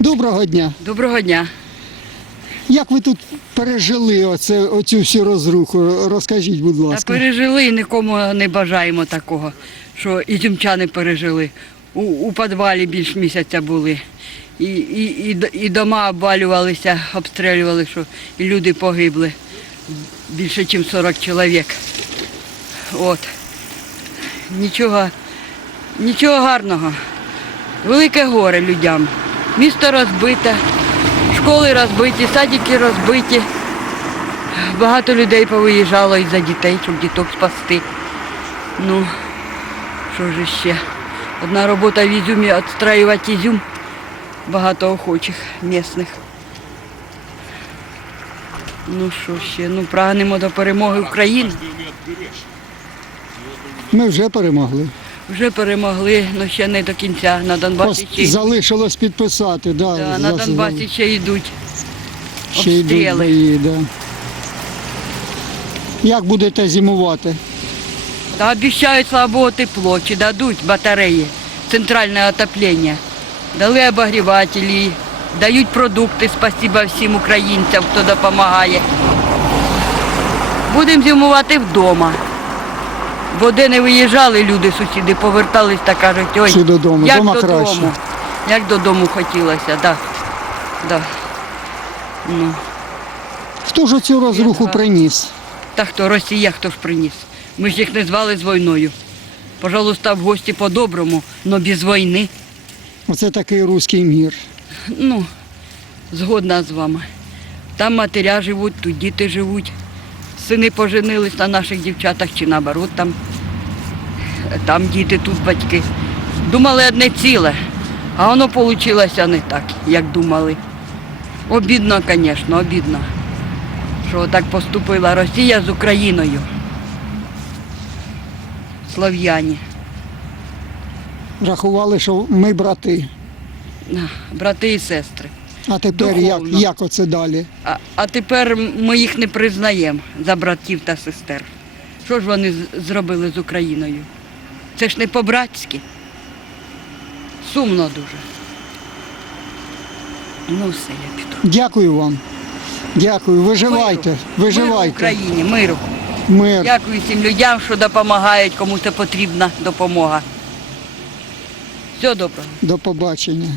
Доброго дня. Доброго дня. Як ви тут пережили оце, оцю всю розруху? Розкажіть, будь Та ласка. пережили і нікому не бажаємо такого, що ізюмчани пережили. У, у підвалі більш місяця були. І, і, і, і дома обвалювалися, обстрілювали, що і люди погибли. Більше, ніж 40 чоловік. От. Нічого, нічого гарного. Велике горе людям. Місто розбите, школи розбиті, садики розбиті. Багато людей повиїжджало із-за дітей, щоб діток спасти. Ну, що ж ще? Одна робота в Ізюмі відстраювати Ізюм. Багато охочих місних. Ну що ще? Ну прагнемо до перемоги України. Ми вже перемогли. Вже перемогли, але ще не до кінця. На Донбасі ще, залишилось підписати. Да, Да, на за- Донбасі ще йдуть. ще йдуть обстріли. бої, да. Як будете зимувати? Та обіцяють, слава Богу, тепло, чи дадуть батареї, центральне отоплення. Дали обогрівателі, дають продукти, спасіба всім українцям, хто допомагає. Будемо зимувати вдома. Бо де не виїжджали люди, сусіди, повертались та кажуть, ой, Чи додому? як Дома додому. краще. Як додому хотілося, так. Да. Да. Ну. Хто ж цю розруху Ага. приніс? Та хто Росія, хто ж приніс? Ми ж їх не звали з війною. Пожалуйста, в гості по-доброму, але без війни. Оце такий руський мір. Ну, згодна з вами. Там матеря живуть, тут діти живуть. Сини поженились на наших дівчатах чи наоборот там. Там діти, тут батьки. Думали одне ціле, а воно вийшло не так, як думали. Обідно, звісно, обідно, що так поступила Росія з Україною. Слов'яні. Рахували, що ми брати. брати і сестри. А тепер як, Духовно. як оце далі? А, а тепер ми їх не признаємо за братів та сестер. Що ж вони з- зробили з Україною? Це ж не по-братськи. Сумно дуже. Ну все, я піду. Дякую вам. Дякую. Виживайте. Миру в Виживайте. Україні, миру. Мир. Дякую всім людям, що допомагають, кому це потрібна допомога. Всього доброго. До побачення.